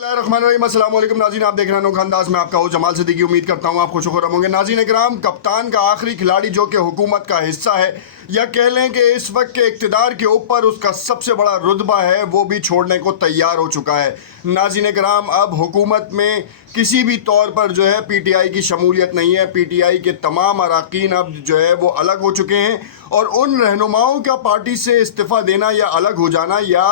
अस्सलाम वालेकुम नाज़रीन, आप देख रहे हैं अनोखा अंदाज में आपका हूँ जमाल सिद्दीकी। उम्मीद करता हूँ आप खुश खुर्रम होंगे। नाज़रीन इकराम, कप्तान का आखिरी खिलाड़ी जो कि हुकूमत का हिस्सा है या कह लें कि इस वक्त के इक़्तिदार के ऊपर उसका सबसे बड़ा रुतबा है, वो भी छोड़ने को तैयार हो चुका है। नाज़रीन इकराम, अब हुकूमत में किसी भी तौर पर जो है पीटीआई की शमूलियत नहीं है। पीटीआई के तमाम अरकान अब जो है वो अलग हो चुके हैं और उन रहनुमाओं का पार्टी से इस्तीफ़ा देना या अलग हो जाना या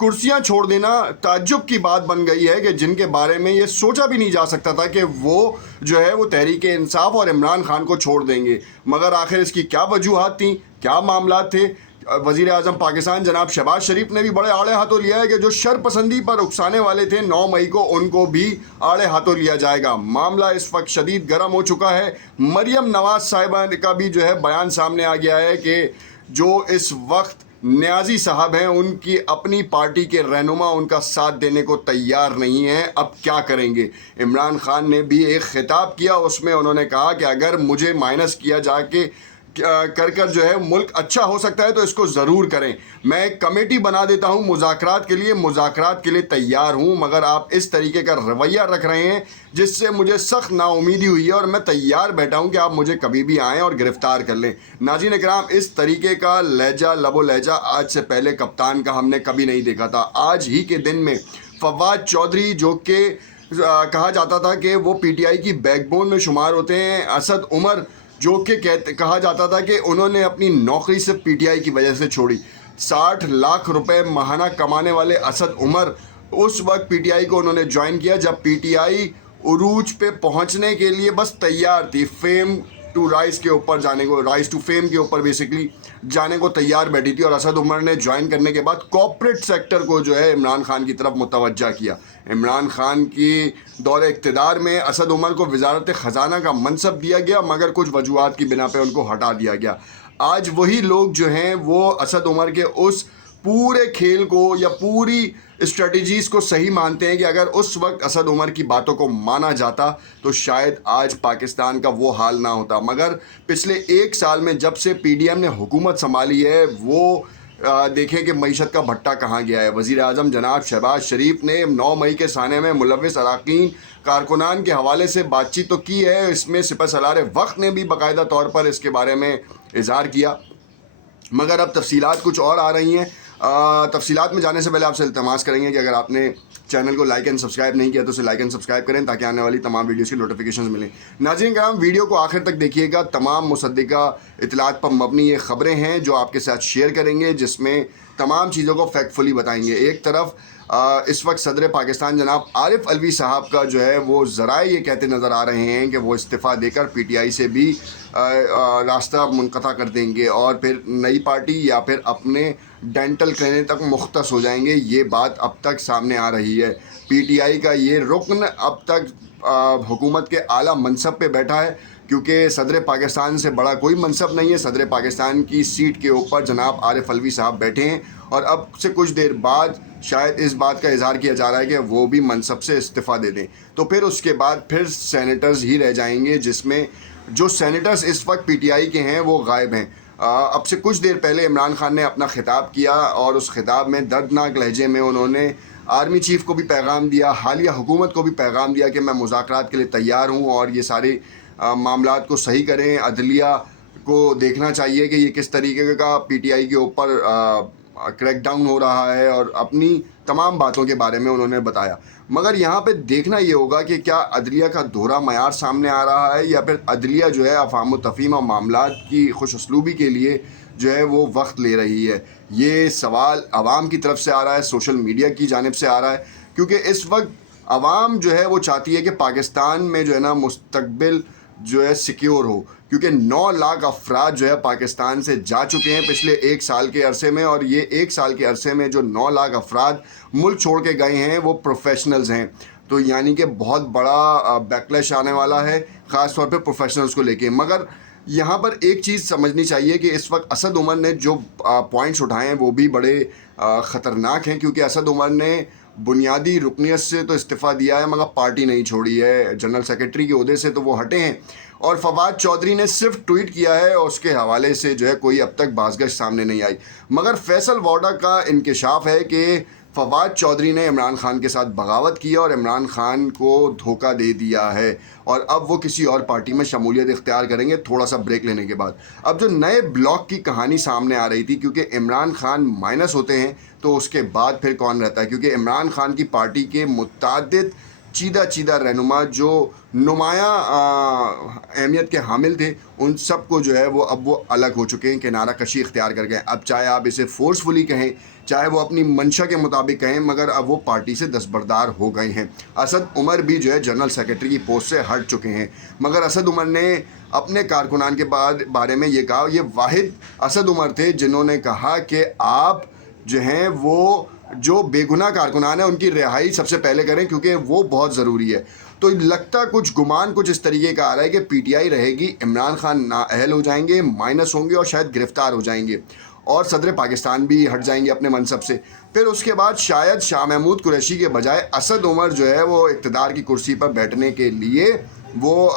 कुर्सियां छोड़ देना ताज्जुब की बात बन गई है कि जिनके बारे में ये सोचा भी नहीं जा सकता था कि वो जो है वो तहरीक इंसाफ और इमरान खान को छोड़ देंगे। मगर आखिर इसकी क्या वजूहात थी, क्या मामला थे? वज़ीर आज़म पाकिस्तान जनाब शहबाज शरीफ ने भी बड़े आड़े हाथों लिया है कि जो शरपसंदी पर उकसाने वाले थे 9 मई को, उनको भी आड़े हाथों लिया जाएगा। मामला इस वक्त शदीद गर्म हो चुका है। मरियम नवाज साहिबा का भी जो है बयान सामने आ गया है कि जो इस वक्त न्याजी साहब हैं, उनकी अपनी पार्टी के रहनुमा उनका साथ देने को तैयार नहीं हैं। अब क्या करेंगे? इमरान खान ने भी एक खिताब किया, उसमें उन्होंने कहा कि अगर मुझे माइनस किया जाके कर कर जो है मुल्क अच्छा हो सकता है तो इसको ज़रूर करें। मैं एक कमेटी बना देता हूँ मुज़ाकरात के लिए तैयार हूँ, मगर आप इस तरीके का रवैया रख रहे हैं जिससे मुझे सख्त नाउमीदी हुई है और मैं तैयार बैठा हूँ कि आप मुझे कभी भी आएँ और गिरफ़्तार कर लें। नाज़रीन इकराम, इस तरीके का लहजा लबो लहजा आज से पहले कप्तान का हमने कभी नहीं देखा था। आज ही के दिन में फवाद चौधरी, जो कि कहा जाता था कि वो पीटीआई की बैकबोन में शुमार होते हैं, असद उमर, जो कि कहा जाता था कि उन्होंने अपनी नौकरी सिर्फ पीटीआई की वजह से छोड़ी। 60 लाख रुपए माहाना कमाने वाले असद उमर उस वक्त पीटीआई को उन्होंने ज्वाइन किया जब पीटीआई उरूज पे पहुंचने के लिए बस तैयार थी। फेम टू राइस के ऊपर जाने को, राइस टू फेम के ऊपर बेसिकली जाने को तैयार बैठी थी। और असद उमर ने ज्वाइन करने के बाद कॉर्पोरेट सेक्टर को जो है इमरान खान की तरफ मुतवज्जा किया। इमरान खान की दौरे इक़्तिदार में असद उमर को वज़ारत ख़जाना का मनसब दिया गया, मगर कुछ वजूहात की बिना पे उनको हटा दिया गया। आज वही लोग जो हैं वो असद उमर के उस पूरे खेल को या पूरी स्ट्रेटजीज़ को सही मानते हैं कि अगर उस वक्त असद उमर की बातों को माना जाता तो शायद आज पाकिस्तान का वो हाल ना होता। मगर पिछले 1 साल में जब से पीडीएम ने हुकूमत संभाली है, वो देखें कि मईशत का भट्टा कहाँ गया है। वज़ीर आज़म जनाब शहबाज शरीफ ने 9 मई के साने में मुलव्विस अरकान कारकुनान के हवाले से बातचीत तो की है, इसमें सिपह सलार वक्त ने भी बाकायदा तौर पर इसके बारे में इज़हार किया, मगर अब तफसीलात कुछ और आ रही हैं। तफसीलात में जाने से पहले आपसे इल्तमास करेंगे कि अगर आपने चैनल को लाइक एंड सब्सक्राइब नहीं किया तो उसे लाइक एंड सब्सक्राइब करें ताकि आने वाली तमाम वीडियोस की नोटिफिकेशंस मिलें। नाज़रीन करम, वीडियो को आखिर तक देखिएगा। तमाम मुसद्दिका इतलात पर मबनी ये ख़बरें हैं जो आपके साथ शेयर करेंगे, जिसमें तमाम चीज़ों को फैक्टफुली बताएंगे। एक तरफ इस वक्त सदर पाकिस्तान जनाब आरिफ अलवी साहब का जो है वो ज़राए ये कहते नज़र आ रहे हैं कि वो इस्तीफ़ा देकर पीटीआई से भी रास्ता मुनक़ता कर देंगे और फिर नई पार्टी या फिर अपने डेंटल क्लिनिक तक मुख्तस हो जाएंगे। ये बात अब तक सामने आ रही है। पीटीआई का ये रुकन अब तक हुकूमत के आला मनसब पे बैठा है, क्योंकि सदर पाकिस्तान से बड़ा कोई मनसब नहीं है। सदर पाकिस्तान की सीट के ऊपर जनाब आरिफ अलवी साहब बैठे हैं और अब से कुछ देर बाद शायद इस बात का इजहार किया जा रहा है कि वो भी मनसब से इस्तीफ़ा दे दें। तो फिर उसके बाद फिर सेनेटर्स ही रह जाएंगे, जिसमें जो सेनेटर्स इस वक्त पीटीआई के हैं वो गायब हैं। अब से कुछ देर पहले इमरान खान ने अपना खिताब किया और उस खिताब में दर्दनाक लहजे में उन्होंने आर्मी चीफ़ को भी पैगाम दिया, हालिया हुकूमत को भी पैगाम दिया कि मैं मुज़ाकरात के लिए तैयार हूँ और ये सारे मामलात को सही करें। अदलिया को देखना चाहिए कि ये किस तरीके का पीटीआई के ऊपर क्रैकडाउन हो रहा है और अपनी तमाम बातों के बारे में उन्होंने बताया। मगर यहाँ पे देखना ये होगा कि क्या अदलिया का दोहरा मयार सामने आ रहा है या फिर अदलिया जो है अफ़हाम व तफ़हीम और मामलात की खुश उसलूबी के लिए जो है वो वक्त ले रही है। ये सवाल आवाम की तरफ से आ रहा है, सोशल मीडिया की जानिब से आ रहा है, क्योंकि इस वक्त आवाम जो है वो चाहती है कि पाकिस्तान में जो है ना मुस्तकबिल जो है सिक्योर हो, क्योंकि 9 लाख अफराद जो है पाकिस्तान से जा चुके हैं पिछले 1 साल के अरसे में। और ये 1 साल के अरसे में जो 9 लाख अफराद मुल्क छोड़ के गए हैं वो प्रोफेशनल्स हैं। तो यानी कि बहुत बड़ा बैकलैश आने वाला है, ख़ास तौर पे प्रोफेशनल्स को लेके। मगर यहाँ पर एक चीज़ समझनी चाहिए कि इस वक्त असद उमर ने जो पॉइंट्स उठाए हैं वो भी बड़े ख़तरनाक हैं, क्योंकि असद उमर ने बुनियादी रुकनियत से तो इस्तीफ़ा दिया है मगर पार्टी नहीं छोड़ी है। जनरल सेक्रेटरी के ओहदे से तो वो हटे हैं। और फवाद चौधरी ने सिर्फ ट्वीट किया है और उसके हवाले से जो है कोई अब तक बाज़गश सामने नहीं आई। मगर फैसल वाडा का इंकशाफ है कि फवाद चौधरी ने इमरान खान के साथ बगावत की और इमरान खान को धोखा दे दिया है और अब वो किसी और पार्टी में शमूलियत इख्तियार करेंगे थोड़ा सा ब्रेक लेने के बाद। अब जो नए ब्लॉक की कहानी सामने आ रही थी, क्योंकि इमरान खान माइनस होते हैं तो उसके बाद फिर कौन रहता है, क्योंकि इमरान खान की पार्टी के मुतादिद चीदा रहनुमा जो नुमाया अहमियत के हामिल थे, उन सब को जो है वो अलग हो चुके हैं, किनारा कशी इख्तियार कर गए। अब चाहे आप इसे फोर्सफुली कहें, चाहे वो अपनी मंशा के मुताबिक कहें, मगर अब वो पार्टी से दस्तबरदार हो गए हैं। असद उमर भी जो है जनरल सेक्रेटरी की पोस्ट से हट चुके हैं, मगर असद उमर ने अपने कारकुनान के बारे में ये कहा, ये वाहिद असद उमर थे जिन्होंने कहा कि आप जो हैं वो जो बेगुनाह कारकुनान है उनकी रिहाई सबसे पहले करें, क्योंकि वो बहुत ज़रूरी है। तो लगता कुछ गुमान कुछ इस तरीके का आ रहा है कि पीटीआई रहेगी, इमरान खान नाअहल हो जाएंगे, माइनस होंगे और शायद गिरफ़्तार हो जाएंगे और सदर पाकिस्तान भी हट जाएंगे अपने मनसब से। फिर उसके बाद शायद शाह महमूद कुरैशी के बजाय असद उमर जो है वो इक़्तिदार की कुर्सी पर बैठने के लिए वो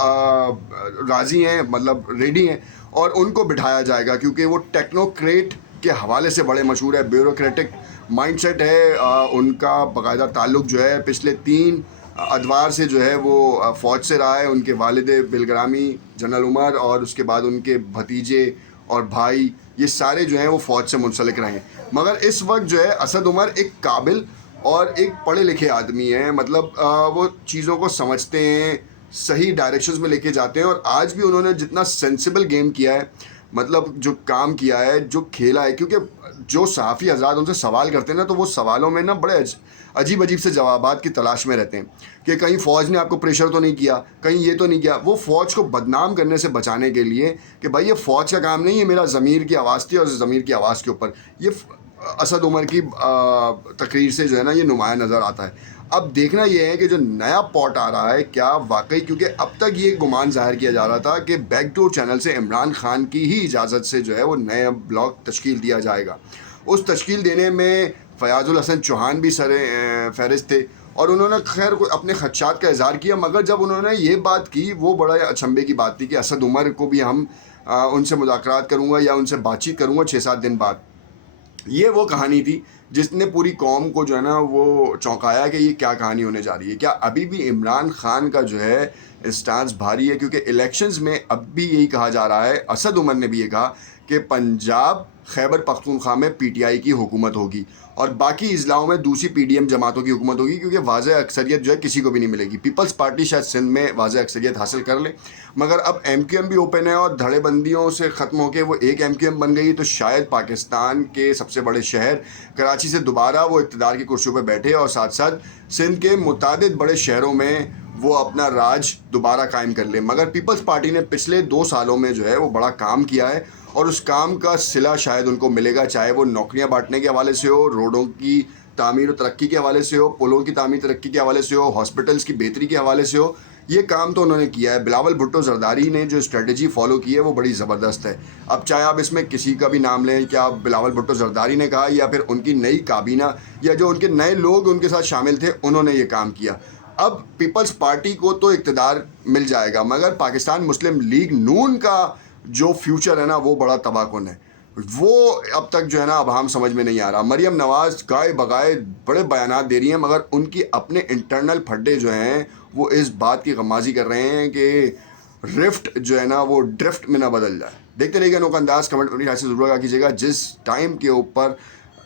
राज़ी हैं, मतलब रेडी हैं, और उनको बिठाया जाएगा, क्योंकि वो टेक्नोक्रेट के हवाले से बड़े मशहूर है, ब्यूरोक्रेटिक माइंडसेट है उनका। बाकायदा ताल्लुक़ जो है पिछले 3 अदवार से जो है वो फ़ौज से रहा है। उनके वालिद बिलग्रामी जनरल उमर और उसके बाद उनके भतीजे और भाई, ये सारे जो हैं वो फ़ौज से मुंसलिक रहे हैं। मगर इस वक्त जो है असद उमर एक काबिल और एक पढ़े लिखे आदमी हैं, मतलब वो चीज़ों को समझते हैं, सही डायरेक्शंस में लेके जाते हैं। और आज भी उन्होंने जितना सेंसिबल गेम किया है, मतलब जो काम किया है, जो खेला है, क्योंकि जो सहाफ़ी हज़रात उनसे सवाल करते हैं ना, तो वो सवालों में ना बड़े अजीब से जवाबात की तलाश में रहते हैं कि कहीं फ़ौज ने आपको प्रेशर तो नहीं किया, कहीं ये तो नहीं किया। वो फ़ौज को बदनाम करने से बचाने के लिए कि भाई ये फ़ौज का काम नहीं है, मेरा ज़मीर की आवाज़ थी और ज़मीर की आवाज़ के ऊपर ये असद उमर की तकरीर से जो है ना ये नुमाया नज़र आता है। अब देखना ये है कि जो नया पॉट आ रहा है क्या वाकई, क्योंकि अब तक ये गुमान ज़ाहिर किया जा रहा था कि बैकडोर चैनल से इमरान खान की ही इजाज़त से जो है वो नया ब्लॉक तश्कील दिया जाएगा। उस तश्कील देने में फ़याज़ुल हसन चौहान भी सरे फहरिस्त थे और उन्होंने खैर अपने खदशात का इज़हार किया, मगर जब उन्होंने ये बात की वो बड़ा अचंभे की बात थी कि असद उमर को भी हम उनसे मुज़ाकरात करूँगा या उनसे बातचीत करूँगा 6-7 दिन बाद। ये वो कहानी थी जिसने पूरी कौम को जो है ना वो चौंकाया कि ये क्या कहानी होने जा रही है। क्या अभी भी इमरान खान का जो है स्टांस भारी है, क्योंकि इलेक्शंस में अब भी यही कहा जा रहा है, असद उमर ने भी ये कहा कि पंजाब खैबर पख्तूनख्वा में पीटीआई की हुकूमत होगी और बाकी अजलाओं में दूसरी पीडीएम जमातों की हुकूमत होगी, क्योंकि वाज़ेह अक्सरियत जो है किसी को भी नहीं मिलेगी। पीपल्स पार्टी शायद सिंध में वाज़ेह अक्सरियत हासिल कर ले, मगर अब एमक्यूएम भी ओपन है और धड़ेबंदियों से ख़त्म होकर वो एक एमक्यूएम बन गई, तो शायद पाकिस्तान के सबसे बड़े शहर कराची से दोबारा वो इक़्तिदार की कुर्सियों पर बैठे और साथ साथ सिंध के मुतादिद बड़े शहरों में वो अपना राज दोबारा कायम कर ले। मगर पीपल्स पार्टी ने पिछले 2 सालों में जो है वो बड़ा काम किया है और उस काम का सिला शायद उनको मिलेगा, चाहे वो नौकरियां बांटने के हवाले से हो, रोडों की तामीर और तरक्की के हवाले से हो, पुलों की तामीर तरक्की के हवाले से हो, हॉस्पिटल्स की बेहतरी के हवाले से हो। ये काम तो उन्होंने किया है। बिलावल भुट्टो जरदारी ने जो स्ट्रेटजी फॉलो की है वो बड़ी ज़बरदस्त है। अब चाहे आप इसमें किसी का भी नाम लें, क्या बिलावल भुट्टो जरदारी ने कहा या फिर उनकी नई काबीना या जो उनके नए लोग उनके साथ शामिल थे, उन्होंने ये काम किया। अब पीपल्स पार्टी को तो इक़्तिदार मिल जाएगा, मगर पाकिस्तान मुस्लिम लीग नून का जो फ्यूचर है ना वो बड़ा तबाहकुन है। वो अब तक जो है ना अब हम समझ में नहीं आ रहा। मरियम नवाज़ गाए बगाए बड़े बयानात दे रही हैं, मगर उनकी अपने इंटरनल फड्डे जो हैं वो इस बात की गमाजी कर रहे हैं कि रिफ्ट जो है ना वो ड्रिफ्ट में ना बदल जाए। देखते रहिएगा नोक अंदाज, कमेंट अपनी राय से ज़रूर आगा कीजिएगा। जिस टाइम के ऊपर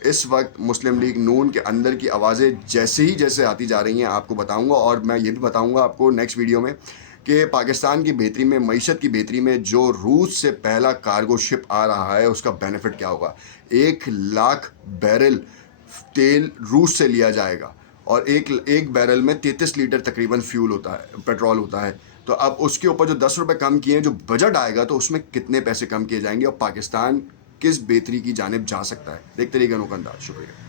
इस वक्त मुस्लिम लीग नून के अंदर की आवाज़ें जैसे आती जा रही हैं आपको बताऊंगा, और मैं ये भी बताऊंगा आपको नेक्स्ट वीडियो में कि पाकिस्तान की बेहतरी में, मईशत की बेहतरी में जो रूस से पहला कार्गो शिप आ रहा है उसका बेनिफिट क्या होगा। 1 लाख बैरल तेल रूस से लिया जाएगा और एक बैरल में 33 लीटर तकरीबन फ्यूल होता है, पेट्रोल होता है। तो अब उसके ऊपर जो 10 रुपये कम किए हैं, जो बजट आएगा तो उसमें कितने पैसे कम किए जाएंगे और पाकिस्तान किस बेहतरी की जानिब जा सकता है। देखते रहिएगा नोक अंदाज। शुक्रिया।